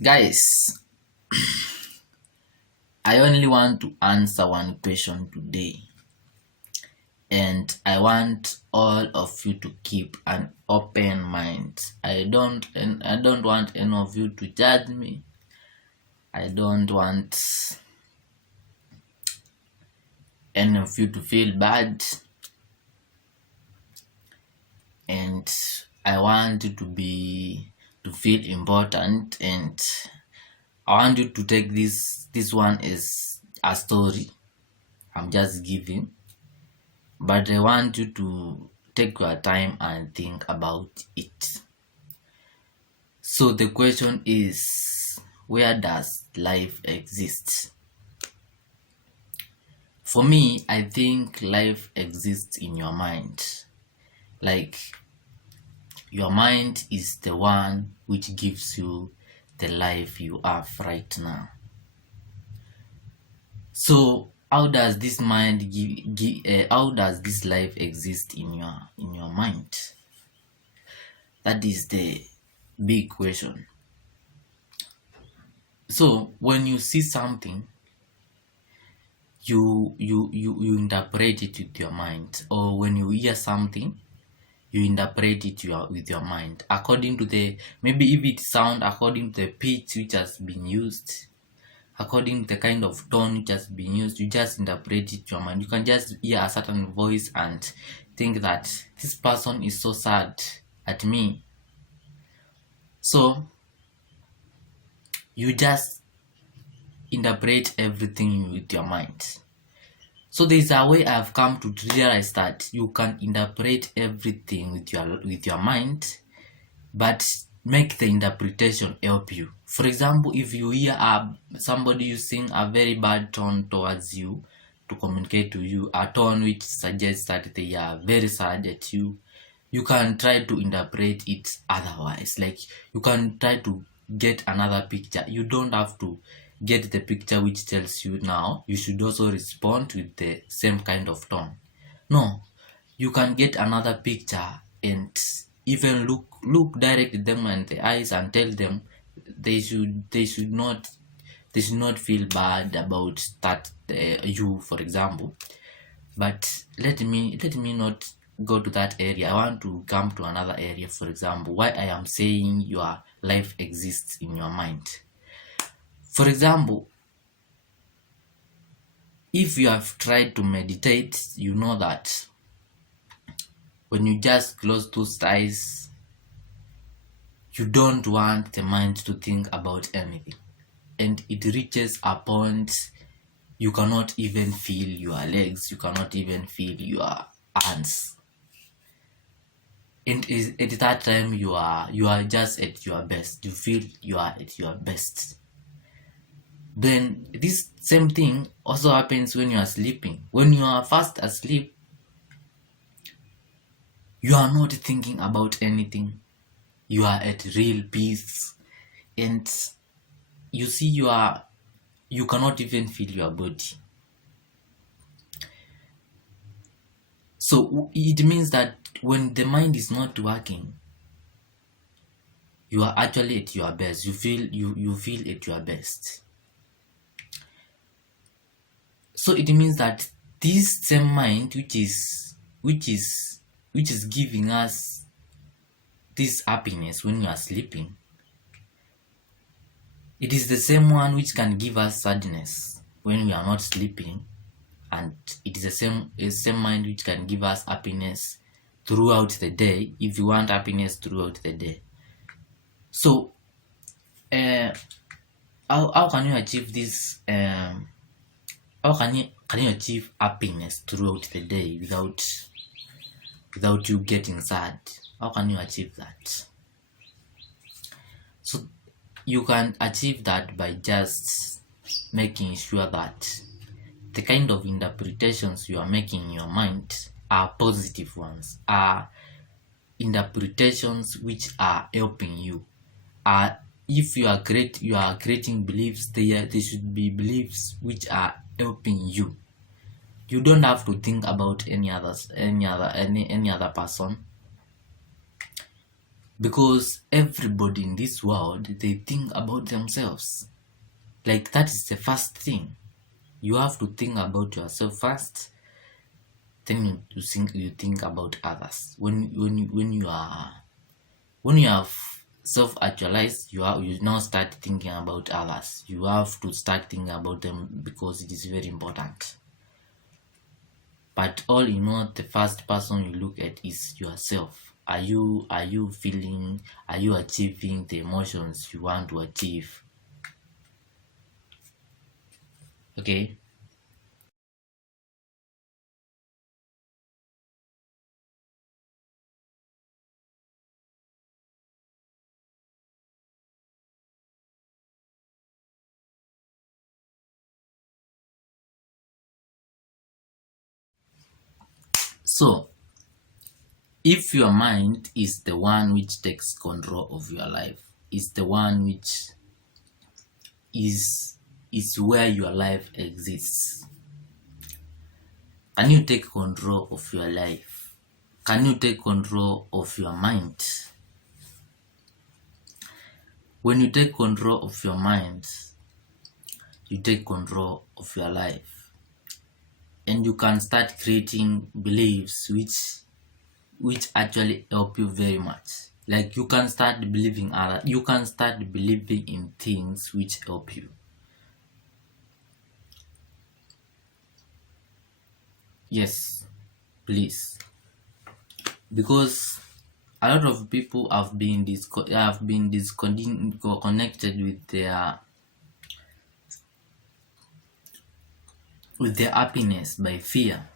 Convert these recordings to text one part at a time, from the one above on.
Guys, I only want to answer one question today, and I want all of you to keep an open mind. I don't want any of you to judge me. I don't want any of you to feel bad, and I want you to feel important, and I want you to take this one as a story I'm just giving, but I want you to take your time and think about it. So the question is, where does life exist? For me, I think life exists in your mind. Like, your mind is the one which gives you the life you have right now. So how does this how does this life exist in your mind? That is the big question. So when you see something, you interpret it with your mind, or when you hear something, you interpret it with your mind according to the, maybe if it sound according to the pitch which has been used, according to the kind of tone which has been used, you just interpret it your mind. You can just hear a certain voice and think that this person is so sad at me, so you just interpret everything with your mind. So there's a way I've come to realize that you can interpret everything with your mind, but make the interpretation help you. For example, if you hear somebody using a very bad tone towards you to communicate to you, a tone which suggests that they are very sad at you, you can try to interpret it otherwise. Like, you can try to get another picture. You don't have to get the picture which tells you now you should also respond with the same kind of tone. No, you can get another picture and even look directly them in the eyes and tell them they should not feel bad about that, you, for example. But let me not go to that area. I want to come to another area. For example, why I am saying your life exists in your mind. For example, if you have tried to meditate, you know that when you just close those eyes, you don't want the mind to think about anything, and it reaches a point you cannot even feel your legs, you cannot even feel your hands, and at that time you are just at your best. You feel you are at your best. Then this same thing also happens when you are sleeping. When you are fast asleep, you are not thinking about anything. You are at real peace, and you see you cannot even feel your body. So it means that when the mind is not working, you are actually at your best. You feel at your best. So it means that this same mind which is giving us this happiness when we are sleeping, it is the same one which can give us sadness when we are not sleeping, and it is the same mind which can give us happiness throughout the day, if you want happiness throughout the day. So how can you achieve this? How can you achieve happiness throughout the day without you getting sad? How can you achieve that? So you can achieve that by just making sure that the kind of interpretations you are making in your mind are positive ones, are interpretations which are helping you. If you are creating beliefs, they should be beliefs which are helping you. You don't have to think about any other person. because everybody in this world, they think about themselves. Like, that is the first thing. You have to think about yourself first, then you think about others. When you have self-actualized, you now start thinking about others. You have to start thinking about them because it is very important. But all in all, the first person you look at is yourself. Are you feeling, are you achieving the emotions you want to achieve? Okay. So if your mind is the one which takes control of your life, is the one which is where your life exists, can you take control of your life? Can you take control of your mind? When you take control of your mind, you take control of your life, and you can start creating beliefs which actually help you very much. Like, you can start believing in things which help you. Yes, please. Because a lot of people have been disconnected with their happiness by fear.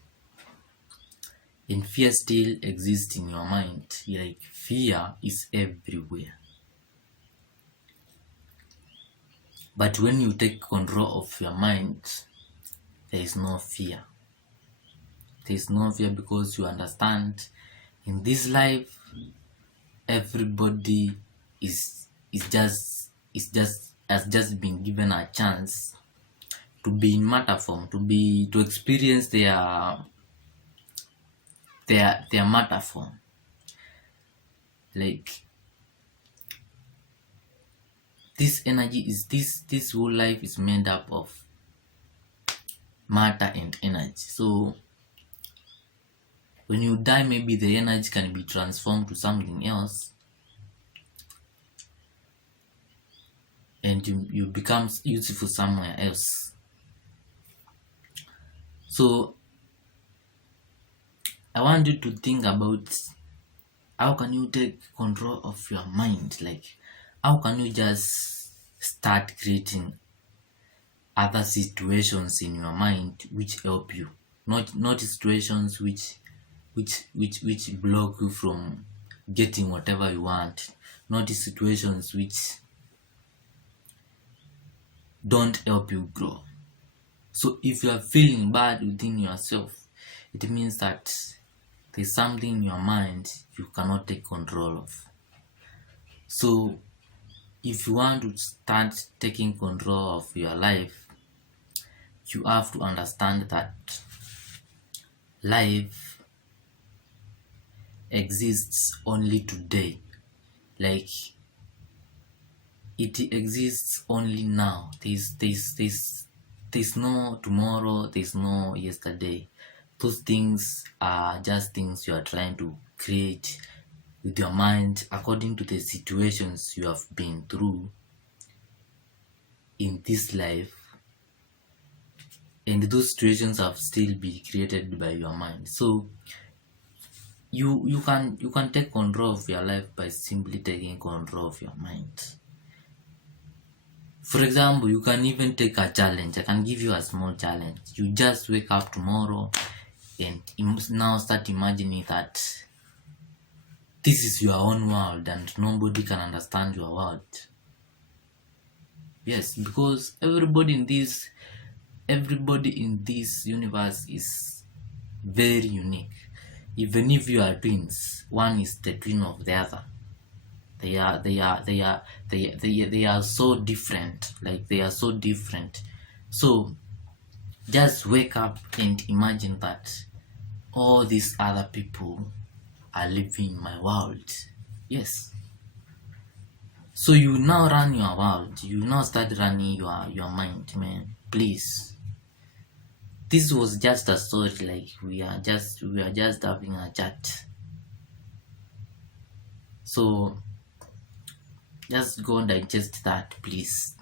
And fear still exists in your mind. Like, fear is everywhere. But when you take control of your mind, there is no fear. There is no fear because you understand, in this life, everybody has just been given a chance to be in matter form, to experience their matter form. Like, this energy is this whole life is made up of matter and energy. So when you die, maybe the energy can be transformed to something else, and you become useful somewhere else. So I want you to think about, how can you take control of your mind? Like, how can you just start creating other situations in your mind which help you, not situations which block you from getting whatever you want, not the situations which don't help you grow. So if you are feeling bad within yourself, it means that there's something in your mind you cannot take control of. So if you want to start taking control of your life, you have to understand that life exists only today. Like, it exists only now. There's no tomorrow, there's no yesterday. Those things are just things you are trying to create with your mind according to the situations you have been through in this life, and those situations have still been created by your mind. So you can take control of your life by simply taking control of your mind. For example, you can even take a challenge. I can give you a small challenge. You just wake up tomorrow and now start imagining that this is your own world and nobody can understand your world. Yes, because everybody in this universe is very unique. Even if you are twins, one is the twin of the other. They are so different. Like, they are so different. So just wake up and imagine that all these other people are living in my world. Yes, So you now run your world. You now start running your mind, man. Please. This was just a story, like we are just having a chat. So just go and digest that, please.